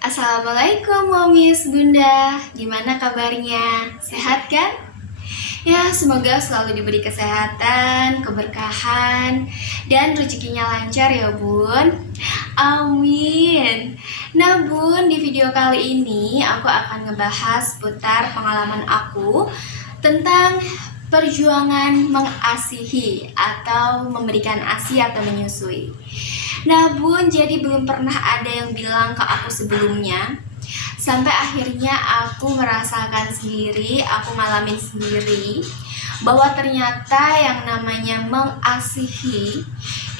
Assalamualaikum Momis Bunda, gimana kabarnya? Sehat kan? Ya, semoga selalu diberi kesehatan, keberkahan, dan rezekinya lancar ya Bun. Amin. Nah Bun, di video kali ini aku akan ngebahas seputar pengalaman aku tentang perjuangan mengasihi atau memberikan ASI atau menyusui. Nah Bun, jadi belum pernah ada yang bilang ke aku sebelumnya. Sampai akhirnya aku merasakan sendiri, aku ngalamin sendiri bahwa ternyata yang namanya mengasihi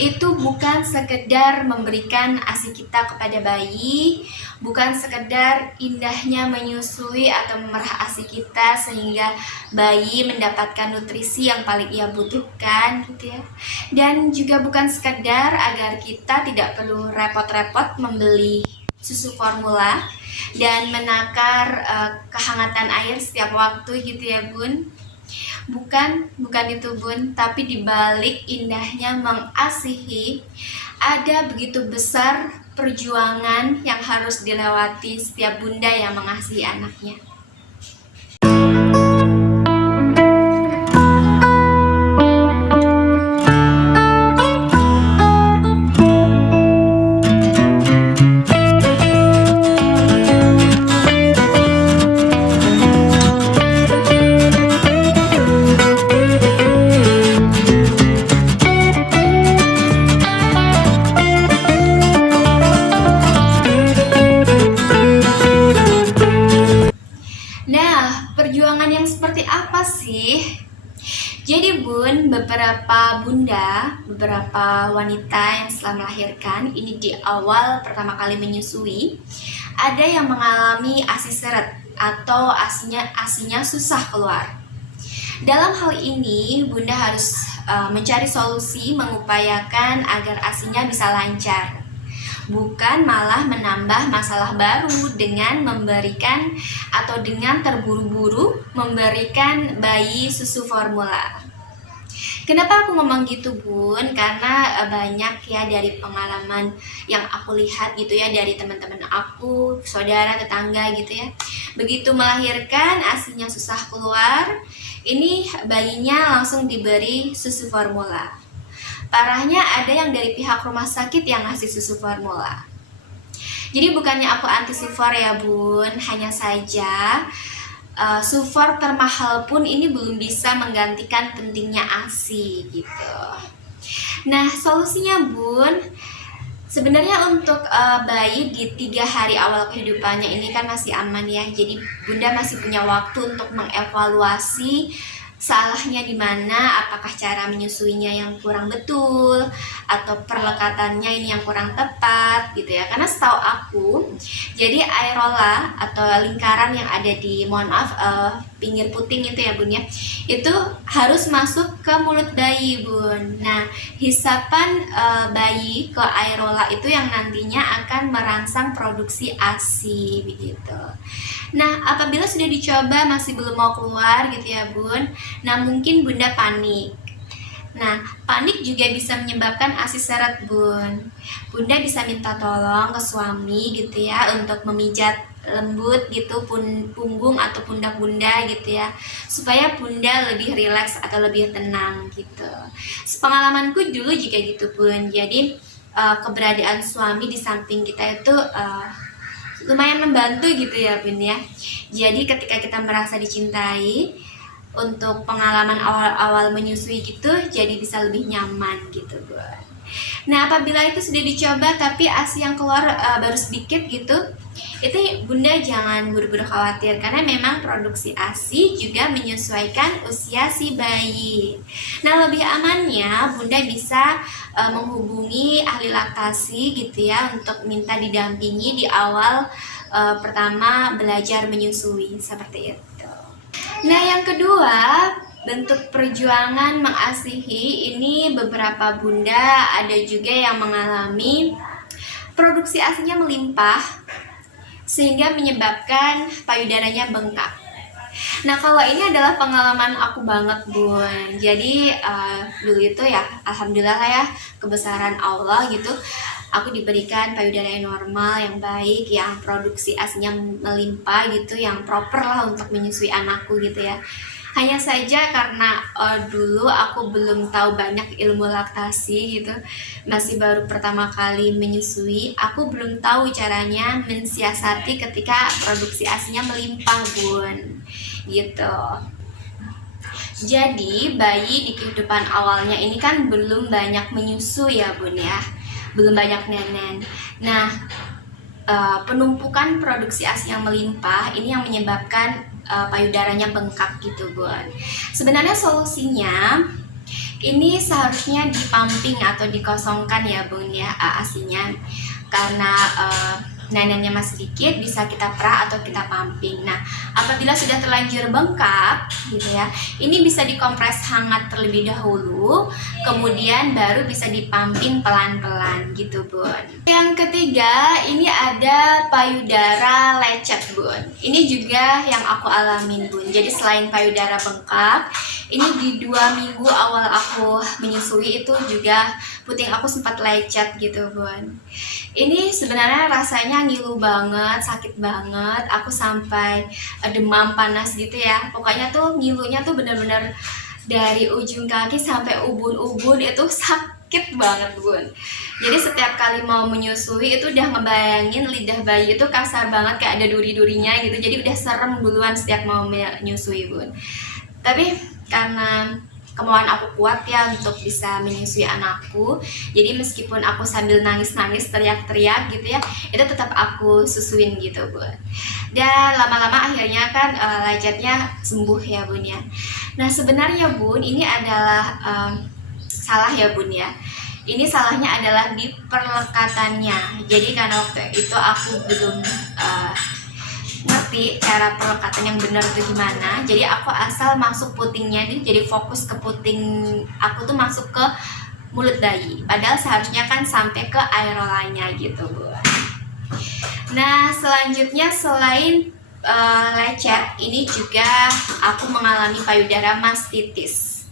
itu bukan sekedar memberikan ASI kita kepada bayi, bukan sekedar indahnya menyusui atau memerah ASI kita sehingga bayi mendapatkan nutrisi yang paling ia butuhkan gitu ya. Dan juga bukan sekedar agar kita tidak perlu repot-repot membeli susu formula dan menakar kehangatan air setiap waktu gitu ya Bun. Bukan itu Bun, tapi dibalik indahnya mengasihi ada begitu besar perjuangan yang harus dilewati setiap bunda yang mengasihi anaknya. Nah, perjuangan yang seperti apa sih? Jadi Bun, beberapa bunda, beberapa wanita yang setelah melahirkan, ini di awal pertama kali menyusui, ada yang mengalami ASI seret atau asinya susah keluar. Dalam hal ini, bunda harus mencari solusi, mengupayakan agar asinya bisa lancar, bukan malah menambah masalah baru dengan memberikan atau dengan terburu-buru memberikan bayi susu formula. Kenapa aku ngomong gitu Bun? Karena banyak ya dari pengalaman yang aku lihat gitu ya, dari teman-teman aku, saudara, tetangga gitu ya. Begitu melahirkan asinya susah keluar, ini bayinya langsung diberi susu formula. Parahnya ada yang dari pihak rumah sakit yang ngasih susu formula. Jadi bukannya aku anti sufor ya Bun, hanya saja sufor termahal pun ini belum bisa menggantikan pentingnya ASI gitu. Nah solusinya Bun, sebenarnya untuk bayi di 3 hari awal kehidupannya ini kan masih aman ya. Jadi bunda masih punya waktu untuk mengevaluasi salahnya di mana, apakah cara menyusuinya yang kurang betul atau perlekatannya ini yang kurang tepat gitu ya. Karena setahu aku, jadi aerola atau lingkaran yang ada di, mohon maaf, pinggir puting itu ya Bun ya, itu harus masuk ke mulut bayi Bun. Nah, hisapan bayi ke aerola itu yang nantinya akan merangsang produksi ASI begitu. Nah, apabila sudah dicoba masih belum mau keluar gitu ya Bun, nah mungkin bunda panik. Nah, panik juga bisa menyebabkan ASI seret Bun. Bunda bisa minta tolong ke suami gitu ya untuk memijat lembut gitu punggung atau pundak bunda gitu ya, supaya bunda lebih rileks atau lebih tenang gitu. Pengalamanku dulu juga gitu Bun. Jadi keberadaan suami di samping kita itu lumayan membantu gitu ya Bun ya. Jadi ketika kita merasa dicintai, untuk pengalaman awal-awal menyusui gitu jadi bisa lebih nyaman gitu Bun. Nah apabila itu sudah dicoba tapi ASI yang keluar baru sedikit gitu, itu bunda jangan buru-buru khawatir, karena memang produksi ASI juga menyesuaikan usia si bayi. Nah lebih amannya bunda bisa menghubungi ahli laktasi gitu ya untuk minta didampingi di awal pertama belajar menyusui seperti itu. Nah yang kedua, bentuk perjuangan mengasihi ini beberapa bunda ada juga yang mengalami produksi ASInya melimpah sehingga menyebabkan payudaranya bengkak. Nah kalau ini adalah pengalaman aku banget Bun. Jadi dulu itu ya alhamdulillah lah ya, kebesaran Allah gitu, aku diberikan payudara yang normal, yang baik, yang produksi ASINya melimpah gitu, yang proper lah untuk menyusui anakku gitu ya. Hanya saja karena dulu aku belum tahu banyak ilmu laktasi gitu, masih baru pertama kali menyusui, aku belum tahu caranya mensiasati ketika produksi ASINya melimpah bun, gitu. Jadi bayi di kehidupan awalnya ini kan belum banyak menyusui ya bun ya, belum banyak nenen. Nah, penumpukan produksi ASI yang melimpah ini yang menyebabkan payudaranya bengkak gitu bun. Sebenarnya solusinya ini seharusnya dipumping atau dikosongkan ya bun ya, ASINya, karena nenennya masih sedikit, bisa kita pra atau kita pumping. Nah, apabila sudah terlanjur bengkak gitu ya, ini bisa dikompres hangat terlebih dahulu, kemudian baru bisa dipumping pelan-pelan gitu bun. Yang ketiga, ini ada payudara lecet bun. Ini juga yang aku alamin bun. Jadi selain payudara bengkak, ini di 2 minggu awal aku menyusui itu juga puting aku sempat lecet gitu bun. Ini sebenarnya rasanya ngilu banget, sakit banget, aku sampai demam panas gitu ya. Pokoknya tuh ngilunya tuh bener-bener dari ujung kaki sampai ubun-ubun, itu sakit banget bun. Jadi setiap kali mau menyusui itu udah ngebayangin lidah bayi itu kasar banget, kayak ada duri-durinya gitu. Jadi udah serem duluan setiap mau menyusui bun. Tapi karena kemauan aku kuat ya untuk bisa menyusui anakku, jadi meskipun aku sambil nangis-nangis, teriak-teriak gitu ya, itu tetap aku susuin gitu bun. Dan lama-lama akhirnya kan lecetnya sembuh ya bun ya. Nah sebenarnya bun, ini adalah salah ya bun ya. Ini salahnya adalah di perlekatannya. Jadi karena waktu itu aku belum ngerti cara pelekatan yang benar itu gimana, jadi aku asal masuk putingnya, jadi fokus ke puting aku tuh masuk ke mulut bayi, padahal seharusnya kan sampai ke aerolanya gitu bu. Nah selanjutnya selain lecet, ini juga aku mengalami payudara mastitis.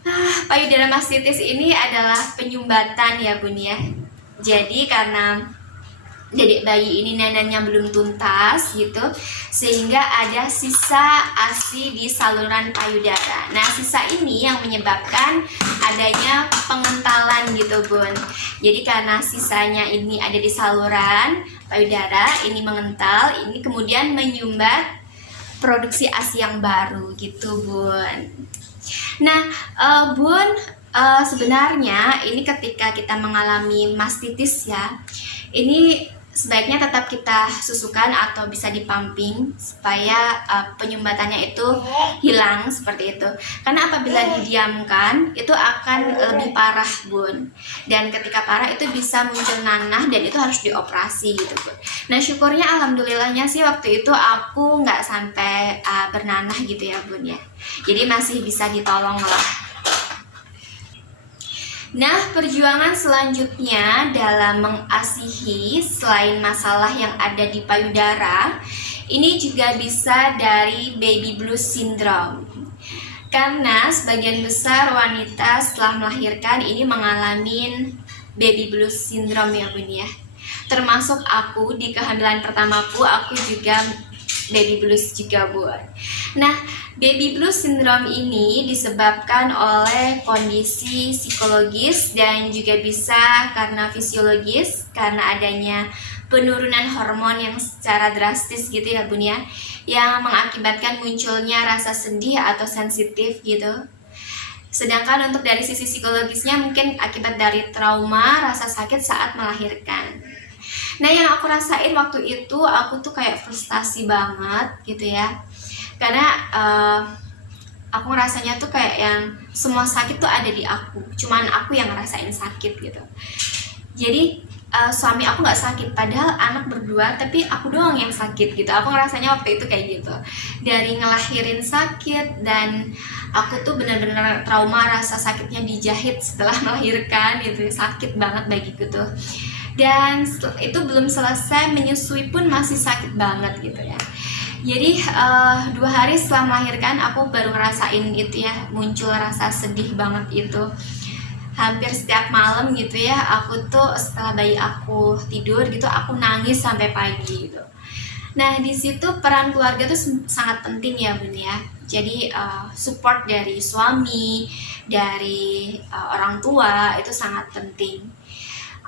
Nah, payudara mastitis ini adalah penyumbatan ya bun ya. Jadi karena dedek bayi ini nenennya belum tuntas gitu, sehingga ada sisa ASI di saluran payudara. Nah sisa ini yang menyebabkan adanya pengentalan gitu bun. Jadi karena sisanya ini ada di saluran payudara, ini mengental, ini kemudian menyumbat produksi ASI yang baru gitu bun. Nah bun, sebenarnya ini ketika kita mengalami mastitis ya, ini sebaiknya tetap kita susukan atau bisa dipumping supaya penyumbatannya itu hilang seperti itu. Karena apabila didiamkan itu akan lebih parah bun. Dan ketika parah itu bisa muncul nanah dan itu harus dioperasi gitu bun. Nah syukurnya alhamdulillahnya sih waktu itu aku nggak sampai bernanah gitu ya bun ya. Jadi masih bisa ditolong lah. Nah, perjuangan selanjutnya dalam mengasihi selain masalah yang ada di payudara, ini juga bisa dari baby blues syndrome. Karena sebagian besar wanita setelah melahirkan ini mengalami baby blues syndrome ya bun ya. Termasuk aku di kehamilan pertamaku, aku juga baby blues juga bun. Nah, baby blues syndrome ini disebabkan oleh kondisi psikologis dan juga bisa karena fisiologis, karena adanya penurunan hormon yang secara drastis gitu ya bun ya, yang mengakibatkan munculnya rasa sedih atau sensitif gitu. Sedangkan untuk dari sisi psikologisnya mungkin akibat dari trauma, rasa sakit saat melahirkan. Nah yang aku rasain waktu itu, aku tuh kayak frustasi banget gitu ya. Karena aku rasanya tuh kayak yang semua sakit tuh ada di aku, cuman aku yang ngerasain sakit gitu. Jadi suami aku nggak sakit, padahal anak berdua, tapi aku doang yang sakit gitu. Aku ngerasanya waktu itu kayak gitu. Dari ngelahirin sakit, dan aku tuh benar-benar trauma, rasa sakitnya dijahit setelah melahirkan gitu, sakit banget bagiku tuh. Dan itu belum selesai menyusui pun masih sakit banget gitu ya. Jadi 2 hari setelah melahirkan aku baru ngerasain itu ya, muncul rasa sedih banget itu. hampir setiap malam gitu ya, aku tuh setelah bayi aku tidur gitu aku nangis sampai pagi gitu. Nah di situ peran keluarga tuh sangat penting ya Bun ya. Jadi support dari suami, dari orang tua itu sangat penting.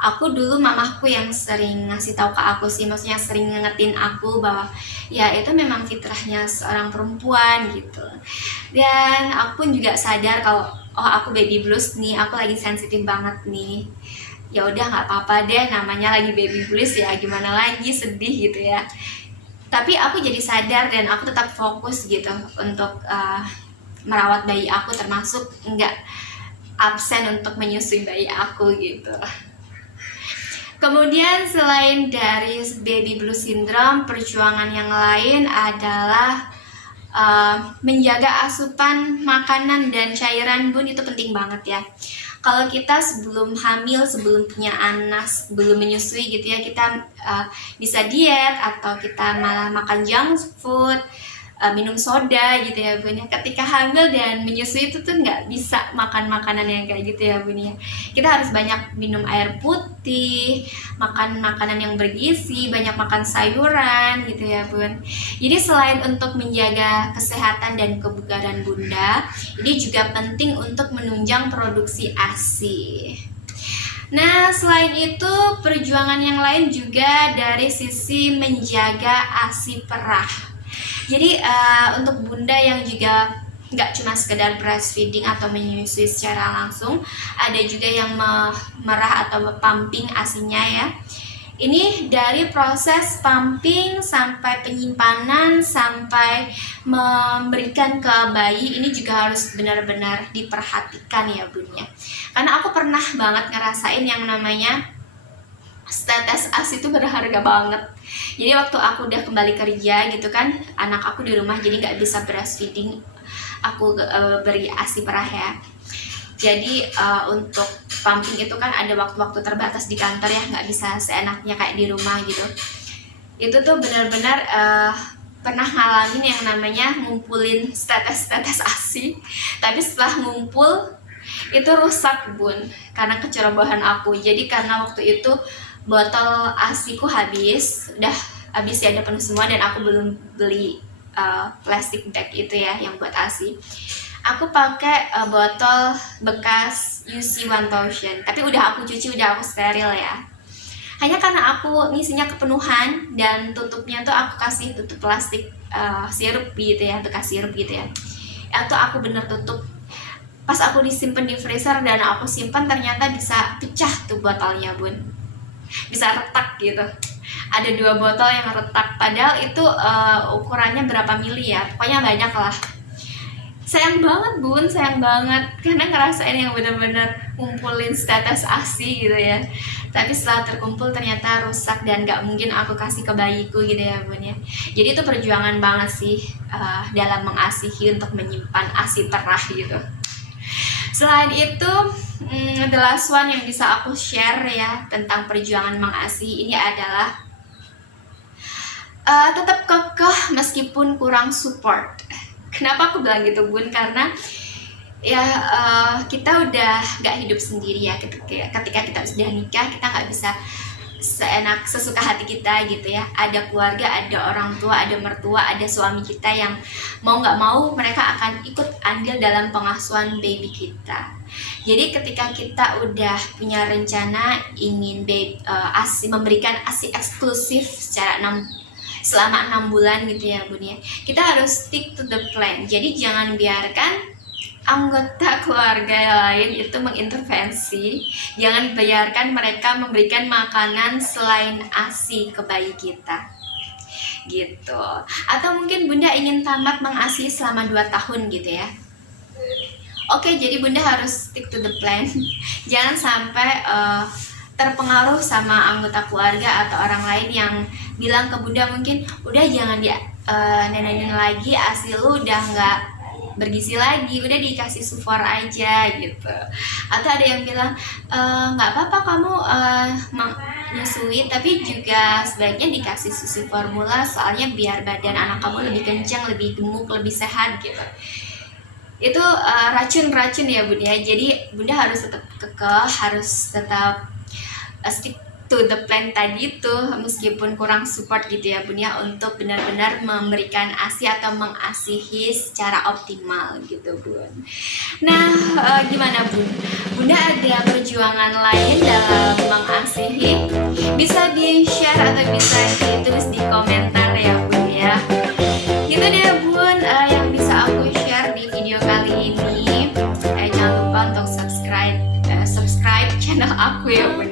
Aku dulu mamaku yang sering ngasih tahu ke aku sih, maksudnya sering ngingetin aku bahwa ya itu memang fitrahnya seorang perempuan gitu. Dan aku pun juga sadar kalau oh aku baby blues nih, aku lagi sensitif banget nih. Ya udah nggak apa-apa deh, namanya lagi baby blues ya, gimana lagi, sedih gitu ya. Tapi aku jadi sadar dan aku tetap fokus gitu untuk merawat bayi aku, termasuk nggak absen untuk menyusui bayi aku gitu. Kemudian selain dari baby blue syndrome, perjuangan yang lain adalah menjaga asupan makanan dan cairan Bun, itu penting banget ya. Kalau kita sebelum hamil, sebelum punya anak, sebelum menyusui gitu ya, kita bisa diet atau kita malah makan junk food, minum soda gitu ya Bun ya. Ketika hamil dan menyusui itu tuh nggak bisa makan makanan yang kayak gitu ya Bun ya. Kita harus banyak minum air putih, makan makanan yang bergizi, banyak makan sayuran gitu ya Bun. Jadi selain untuk menjaga kesehatan dan kebugaran Bunda, ini juga penting untuk menunjang produksi ASI. Nah, selain itu perjuangan yang lain juga dari sisi menjaga ASI perah. Jadi untuk Bunda yang juga nggak cuma sekedar breastfeeding atau menyusui secara langsung, ada juga yang merah atau pumping ASINya ya. Ini dari proses pumping sampai penyimpanan sampai memberikan ke bayi, ini juga harus benar-benar diperhatikan ya Bunda. Karena aku pernah banget ngerasain yang namanya tetes ASI itu berharga banget. Jadi waktu aku udah kembali kerja gitu kan, anak aku di rumah jadi nggak bisa breastfeeding, aku beri ASI perah ya. Jadi untuk pumping itu kan ada waktu-waktu terbatas di kantor ya, nggak bisa seenaknya kayak di rumah gitu. Itu tuh benar-benar pernah ngalamin yang namanya ngumpulin tetes ASI, tapi setelah ngumpul itu rusak Bun, karena kecerobohan aku. Jadi karena waktu itu botol ASIku habis, udah habis ya, ada penuh semua, dan aku belum beli plastik bag itu ya yang buat ASI. Aku pakai botol bekas UC 1000, tapi udah aku cuci, udah aku steril ya. Hanya karena aku ngisinya kepenuhan dan tutupnya tuh aku kasih tutup plastik sirup gitu ya, bekas sirup gitu ya. Atau aku bener tutup. Pas aku disimpan di freezer dan aku simpan, ternyata bisa pecah tuh botolnya Bun, bisa retak gitu. Ada 2 botol yang retak, padahal itu ukurannya berapa mili ya, pokoknya banyak lah. Sayang banget Bun, sayang banget, karena ngerasain yang bener-bener ngumpulin tetes ASI gitu ya. Tapi setelah terkumpul ternyata rusak dan gak mungkin aku kasih ke bayiku gitu ya Bun ya. Jadi itu perjuangan banget sih dalam mengasihi, untuk menyimpan ASI perah gitu. Selain itu, the last one yang bisa aku share ya tentang perjuangan mengasihi ini adalah tetap kekeh meskipun kurang support. Kenapa aku bilang gitu Bun? Karena ya kita udah gak hidup sendiri ya. Ketika kita sudah nikah, kita gak bisa seenak sesuka hati kita gitu ya. Ada keluarga, ada orang tua, ada mertua, ada suami kita yang mau nggak mau mereka akan ikut andil dalam pengasuhan baby kita. Jadi ketika kita udah punya rencana ingin memberikan ASI eksklusif selama 6 bulan gitu ya Bun ya, kita harus stick to the plan. Jadi jangan biarkan anggota keluarga lain itu mengintervensi. Jangan biarkan mereka memberikan makanan selain ASI ke bayi kita gitu. Atau mungkin Bunda ingin tamat mengasihi selama 2 tahun gitu ya. Oke, jadi Bunda harus stick to the plan. Jangan sampai terpengaruh sama anggota keluarga atau orang lain yang bilang ke Bunda mungkin udah jangan nenenin lagi, ASI lu udah nggak bergizi lagi, udah dikasih sufor aja gitu. Atau ada yang bilang nggak apa-apa kamu menyusui, tapi juga sebaiknya dikasih susu formula soalnya biar badan anak kamu lebih kencang, lebih gemuk, lebih sehat gitu. itu racun-racun ya Bun ya. Jadi Bunda harus tetap kekeh, harus tetap stick to the plan tadi tuh, meskipun kurang support gitu ya Bun ya, untuk benar-benar memberikan ASI atau mengasihi secara optimal gitu Bun. Nah, gimana Bun? Bunda ada perjuangan lain dalam mengasihi? Bisa di-share atau bisa ditulis di komentar ya Bun ya. Gitu deh Bun, yang bisa aku share di video kali ini. Jangan lupa untuk subscribe channel aku ya Bun